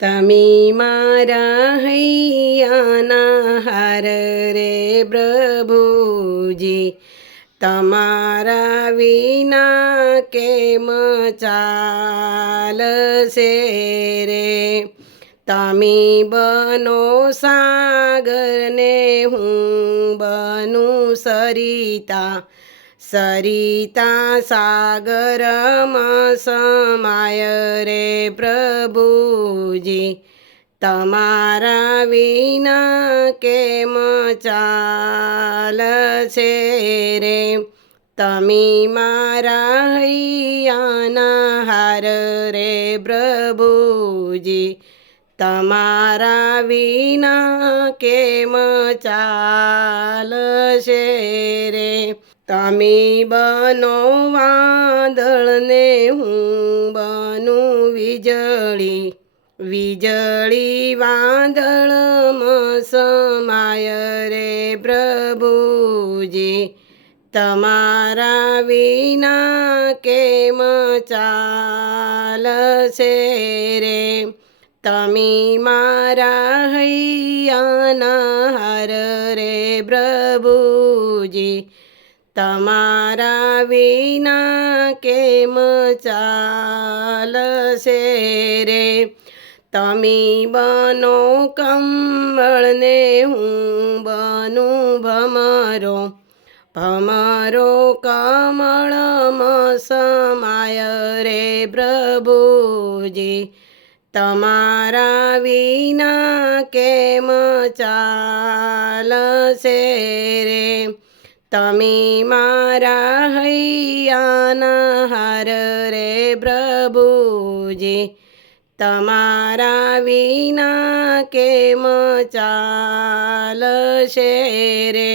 તમે મારા હૈયાના હાર રે પ્રભુજી, તમારા વિના કેમ ચાલશે રે. તમે બનો સાગર ને હું બનું સરિતા, સરિતા સાગરમાં સમાય રે પ્રભુજી, તમારા વિના કેમ ચાલશે રે. તમે મારા હૈયાના હાર રે પ્રભુજી, તમારા વિના કેમ ચાલશે રે. તમે બનો વાદળને હું બનું વીજળી, વીજળી વાદળમાં સમાય રે પ્રભુજી, તમારા વિના કેમ ચાલશે રે. તમે મારા હૈયાના હાર રે પ્રભુજી, તમારા વિના કેમ ચાલશે રે. તમે બનો કમળને હું બનું ભમરો, ભમરો કમળમાં સમાય રે પ્રભુજી, તમારા વિના કેમ ચાલશે રે. તમે મારા હૈયાના હાર રે પ્રભુજી, તમારા વિના કેમ ચાલશે રે.